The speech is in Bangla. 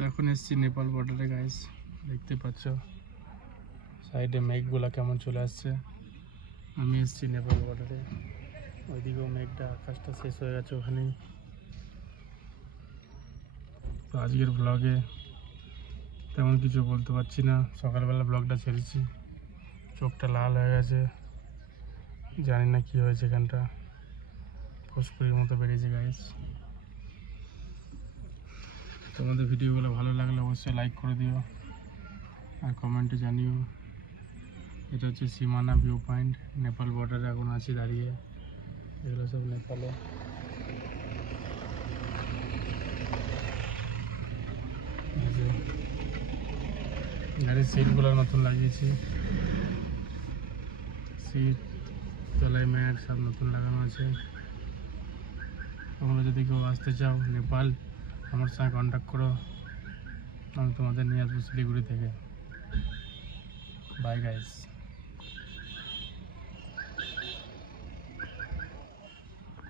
তো এখন এসেছি নেপাল বর্ডারে গাইস, দেখতে পাচ্ছ সাইডে মেঘগুলা কেমন চলে আসছে। আমি এসেছি নেপাল বর্ডারে, ওইদিকেও মেঘটা, আকাশটা শেষ হয়ে গেছে ওখানেই। তো আজকের ব্লগে তেমন কিছু বলতে পারছি না, সকালবেলা ব্লগটা ছেড়েছি, চোখটা লাল হয়ে গেছে, জানি না কি হয়েছে, এখানটা ফুসকুড়ির মতো বেরিয়েছে গাইস। তোমাদের ভিডিওগুলো ভালো লাগলে অবশ্যই লাইক করে দিও আর কমেন্টে জানিও। এটা হচ্ছে সীমানা ভিউ পয়েন্ট, নেপাল বর্ডারে এখন আছি দাঁড়িয়ে। এগুলো সব নেপালে। গাড়ির সিটগুলো নতুন লাগিয়েছি, সিট তলায় ম্যাট সব নতুন লাগানো আছে। তোমরা যদি কেউ আসতে চাও নেপাল, আমার সঙ্গে কন্ট্যাক্ট করো, আমি তোমাদের নিয়ে আসবো শিলিগুড়ি থেকে। Bye guys.